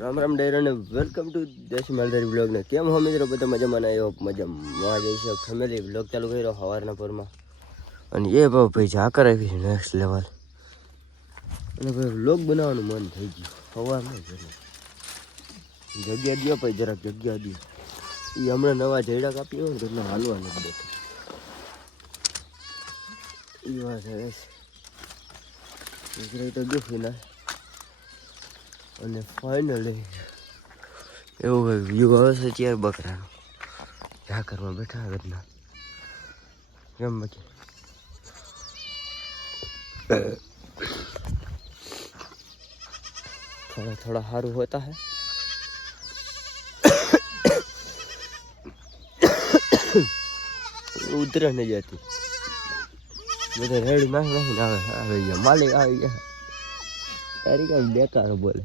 રામ રામ ડેર અને welcome to દેશ માલધારી બ્લોગને કેમ હો મિત્રો બધા મજામાં ના? આવ્યો મજામાં જઈશે ફેમિલી બ્લોગ ચાલુ કર્યો સવારના પરમાં. અને એ ભાવ ભાઈ ઝાકર આવી છે નેક્સ્ટ લેવલ અને ભાઈ બ્લોગ બનાવવાનું મન થઈ ગયું. સવારમાં જગ્યા દો ભાઈ, જરાક જગ્યા દો એ હમણાં નવા જૈડા કાપી હોય ને એટલે હાલવા નથી એ વાત નીકળી તો દુખી ના. અને ફાઇનલી એવું હોય વ્યૂ આવે છે ચેર બકરાનો ઝાકરમાં બેઠા આગળના કેમ બાકી थोड़ा थोड़ा हारू होता है ઉતર નહીં જતી બધા રેડી નાખ નાખીને આવે આવે ગયા માલિક આવી ગયા તારી કામ બેકાર બોલે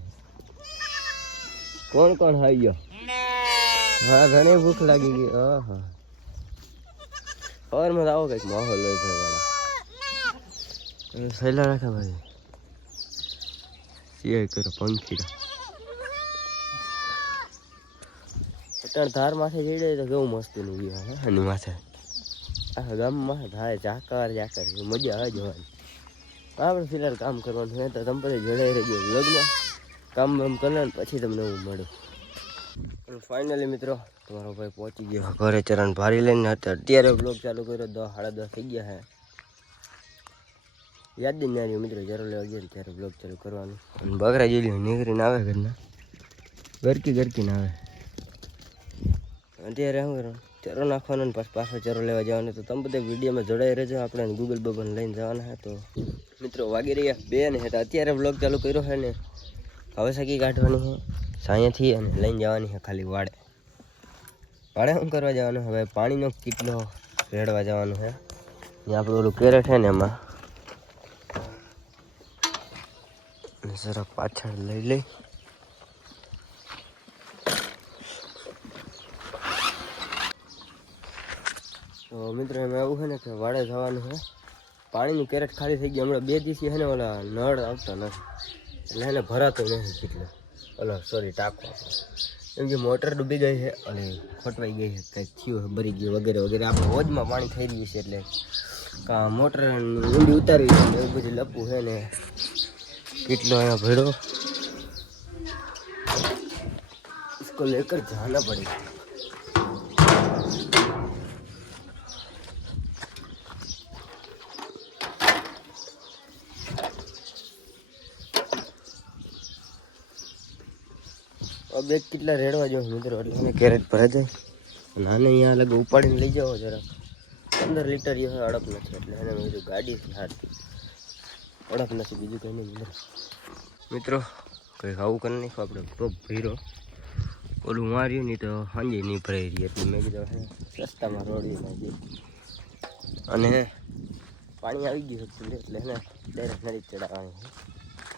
કોણ કોણ આવી ગયો? હા, ઘણી ભૂખ લાગી ગઈ. હા હા. ખબર આવો કંઈક માહોલ હોય ભાઈ વાળા સહેલા રાખે ભાઈ. સિવાય કરો પંખી અત્યારે ધાર માથે જઈ જાય તો કેવું મસ્તનું વ્યૂ આવે એની માથે. આ ગામમાં થાય ચાકર ચાકર મજા આવે જોવાની આપણે ફિલહાલ કામ કરવાનું હોય તો તમે બધા જોડાઈ રહેજો. લગ્ન કામ બામ કરે ને પછી તમને હું મળું. ફાઇનલી મિત્રો, તમારો ભાઈ પહોંચી ગયો. ઘરે ચરણ ભારી લઈને અત્યારે અત્યારે બ્લોગ ચાલુ કર્યો. દસ સાડા દસ થઈ ગયા હે. યાદ જ ના રહ્યું મિત્રો જરૂર લેવા ગયા ત્યારે બ્લોગ ચાલુ કરવાનું. અને બકરા જેલી નીકળીને આવે ઘરના. ગરકી ગરકીને આવે. અત્યારે શું કરવાનું? ચરો નાખવાનો ને પાછો પાછો ચરો લેવા જવાનો. તો તમે બધા વિડીયોમાં જોડાઈ રહેજો. આપણે ગૂગલ બબન લઈને જવાના હે તો. મિત્રો વાગી રહ્યા બે ને અત્યારે બ્લોગ ચાલુ કર્યો છે ને. હવે સકી કાઢવાની છે સાયાથી અને લઈને જવાની છે ખાલી વાડે. વાડે શું કરવા જવાનું? હવે પાણીનો કેટલો રેડવા જવાનું છે ત્યાં આપણું ઓલું કેરેટ છે ને એમાં. જરા પાછળ લઈ લઈ. તો મિત્રો, એમાં એવું છે ને કે વાડે જવાનું છે પાણીનું કેરેટ ખાલી થઈ ગયું. હમણાં બે દિવસથી છે ને ઓલા નળ આવતા નથી. એટલે એને ભરાતો નહીં કેટલો ઓલો સોરી ટાંકો એમ કે મોટર ડૂબી ગઈ છે અને ખોટવાઈ ગઈ છે, કંઈક થયું ભરી ગયું વગેરે વગેરે. આપણે હોજમાં પાણી થઈ રહ્યું છે એટલે કાં મોટર ઊંડી ઉતારી છે એવું બધું લપવું છે ને કેટલો અહીંયા ભર્યો. લેકર જાના પડી. આ બેગ કેટલા રેડવા જાવ મિત્રો, એટલે અમે કેરેટ ભરાઈ જાય. અને આને અહીંયા અલગ ઉપાડીને લઈ જાઓ જરાક પંદર લીટર એ અડપ નથી, એટલે એને મેં કીધું ગાડી હારતી અડપ નથી, બીજું કંઈ નહીં મિત્રો. મિત્રો, કંઈ આવું કરી નાખો આપણે ટોપ ભીરો ઓલું માર્યું નહીં તો સાંજે નહીં ભરાઈ રહી એટલે મેં કીધું રસ્તામાં રોડી નાખી અને પાણી આવી ગયું હતું, એટલે એને ડાયરેક્ટ નરી ચડાવવાની.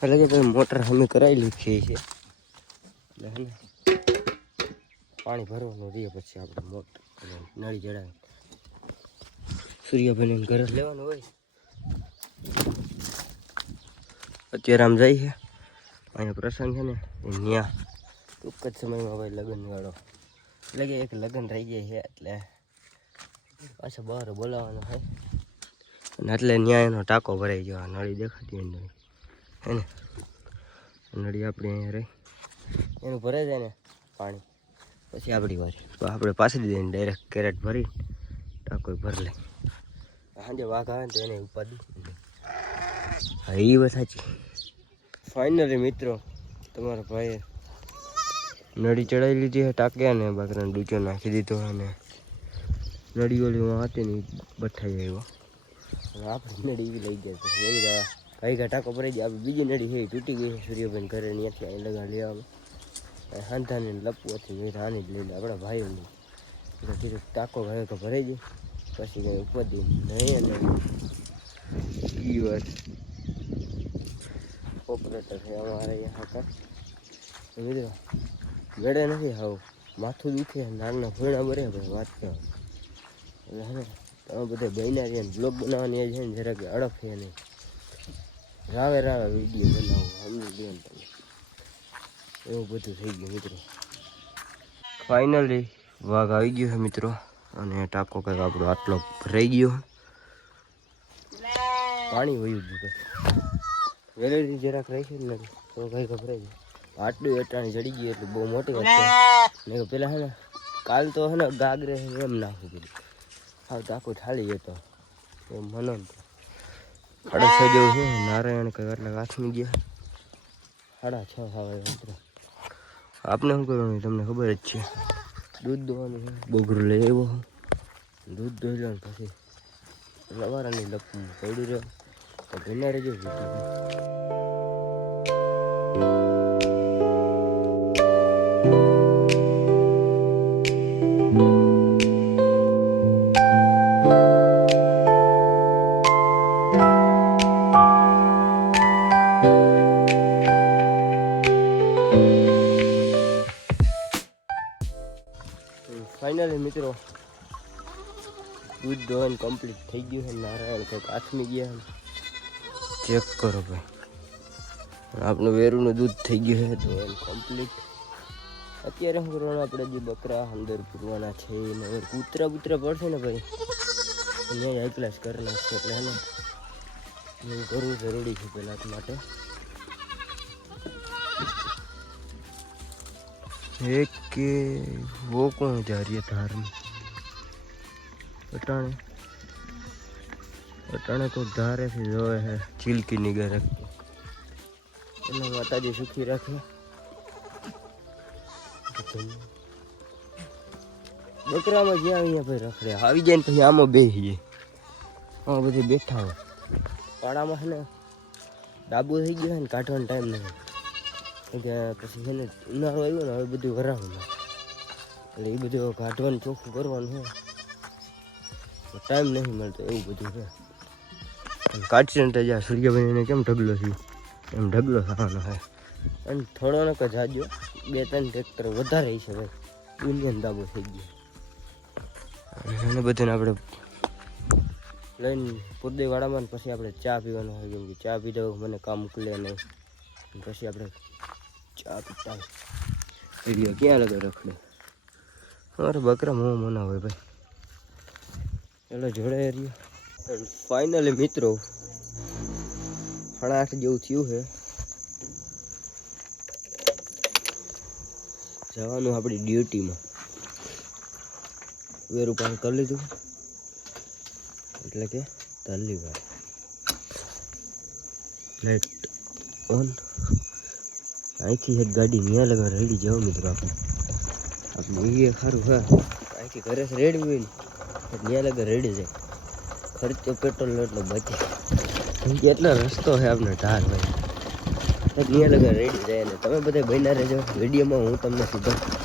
એટલે કે મોટર અમે કરાવી લીધી છે એટલે હે પાણી ભરવાનું રહીએ પછી આપણે મોટર નળી ચડાવી સૂર્યભાઈને ઘરે લેવાનું હોય. અત્યારે આમ જાય છે. અહીંયા પ્રસંગ છે ને ત્યાં ટૂંક જ સમયમાં ભાઈ લગ્નવાળો. એટલે કે એક લગ્ન રહી જાય છે એટલે પાછા બહાર બોલાવવાનો હોય. અને એટલે ત્યાં એનો ટાંકો ભરાઈ ગયો નળી દેખાતી હોય હે ને? નળી આપણી અહીંયા રહી. એનું ભરે જાય ને પાણી. પછી આપણી વારી. તો આપણે પાછી દઈએ ડાયરેક્ટ કેરેટ ભરી ટાંકો ભરી લે સાંજે વાઘ આવે ને તો એને ઉપાદી હા એ વાત સાચી. ફાઇનલી મિત્રો તમારા ભાઈએ નળી ચડાવી લીધી ટાંક્યા ને બાકરાને ડૂચો નાખી દીધો અને નળી ઓલીમાં હતી ને બઠાઈ આવ્યો. આપણે નળી એવી લઈ જાય. તો મેં કીધું ભાઈ ઘા ટાંકો ભરાઈ જાય. બીજી નળી છે એ તૂટી ગઈ સૂર્યભાઈ ઘરે ત્યાંથી અહીં લગા લેવામાં હાંધાને લપવાથી રાની જ લઈને આપણા ભાઈઓની એટલે કીધું ટાંકો ભરે તો ભરાઈ જાય પછી કંઈ ઉપડી નહીં અને એ વાત. ઓપરેટર છે અમારે અહીંયા હતા. મિત્રો ગળે નથી હાવ. માથું દુખે નાના ભોયણા ભરે ભાઈ વાત કરો. એટલે હવે તમે બધા બહેના રહ્યા બ્લોગ બનાવવાની છે ને જરાક અડફ છે નહીં. રાવે રાવે વીડિયો બનાવો સમજી લો તમે. એવું બધું થઈ ગયું મિત્રો. ફાઇનલી વાઘ આવી ગયો છે મિત્રો, અને ટાંકો કંઈક આપણો આટલો ભરાઈ ગયો. પાણી વયું ગયું વેલેડી જરાક રહી છે ને તો કઈ ગભરાઈ ગયું. આટલું એટાણી ચડી ગયું એટલે બહુ મોટી વાત છે. ને પેલા હે ને, કાલ તો હે ને ગાગરે એમ નાખવું પડ્યું હા ટાંકો ઠાલી જતો એમ મનો સાડા છ જેવું છે, નારાયણ કંઈક એટલે કાથમી ગયા. સાડા છ આવે મિત્રો. આપને શું કરવાનું તમને ખબર જ છે. દૂધ દોવાનું બોગરું લઈ આવ્યો દૂધ દોઈ લો પછી રવારાની લપવું પડ્યું રહ્યો તો ભીના રહેજો વિડીયોમાં. ફાઇનલી મિત્રો. દૂધ દોવાનું કમ્પ્લીટ થઈ ગયું છે નારાયણ કંઈક આથમી ગયા ચેક કરો ભાઈ. આપણું વેરુનું દૂધ થઈ ગયું છે. ધોયન કમ્પ્લીટ અત્યારે શું કરવાનું? આપણે જે બકરા અંદર પૂરવાના છે ને કૂતરા બૂતરા પડશે ને ભાઈ? અહીંયા હાઈ ક્લાસ કરી નાખશે એટલે એવું કરવું જરૂરી છે પહેલાં માટે. एक के वो कौन जा रही है धार में अटाने अटाने तो धारे से जो है चील की निगाह रखते એટલે માતાજી સુખી રાખે બકરામાં જ્યાં અહીંયા ભાઈ રખડે આવી જાય ને પછી આમાં બેસીએ આ બધી બેઠા હોય પાડામાં છે ને ડાબુ થઈ ગયો છે ને કાઢવાનો ટાઈમ નહીં એટલે પછી છે ને ઉનાળો આવ્યો ને, હવે બધું વરાવું એટલે એ બધું કાઢવાનું ચોખ્ખું કરવાનું છે. ટાઈમ નહીં મળતો એવું બધું છે. કાઢશે ને ત્યાં સૂર્યભાઈને કેમ ઢગલો થયો? એમ ઢગલો થવાનો છે. અને થોડો ને કે જાજો, બે ત્રણ ટ્રેક્ટર વધારે છે ભાઈ. યુનિયન દાબો થઈ ગયો. અને બધાને આપણે લઈને પુરદેવાડામાં પછી આપણે ચા પીવાનો હોય, કેમ કે ચા દઉં મને કામ ઉકલે નહીં. પછી આપણે ચા એરિયા ક્યાં લગો રખડે? અમારે બકરા, મોં મના હોય ભાઈ. એટલે જોડે એરિયા ફાઇનલી મિત્રો, સાડા જેવું થયું છે. જવાનું આપણી ડ્યુટીમાં. વેરું પાણી કરી લીધું. એટલે કે તલ્લી ભાઈ લાઈટ ઓન અહીંથી એક ગાડી ન્યા લગા રેડી જાવ મિત્રો આપણે. આપણે એ સારું હા. અહીંથી ઘરે રેડવી રેડી હોય ને ન્યા લગા રેડી જાય. ખર્ચો પેટ્રોલ એટલો બચે. એટલો રસ્તો છે આપણે ઢાર ભાઈ. ન્યા લગા રેડી જાય ને. તમે બધા બન્યા રહેજો. વિડીયોમાં હું તમને સીધો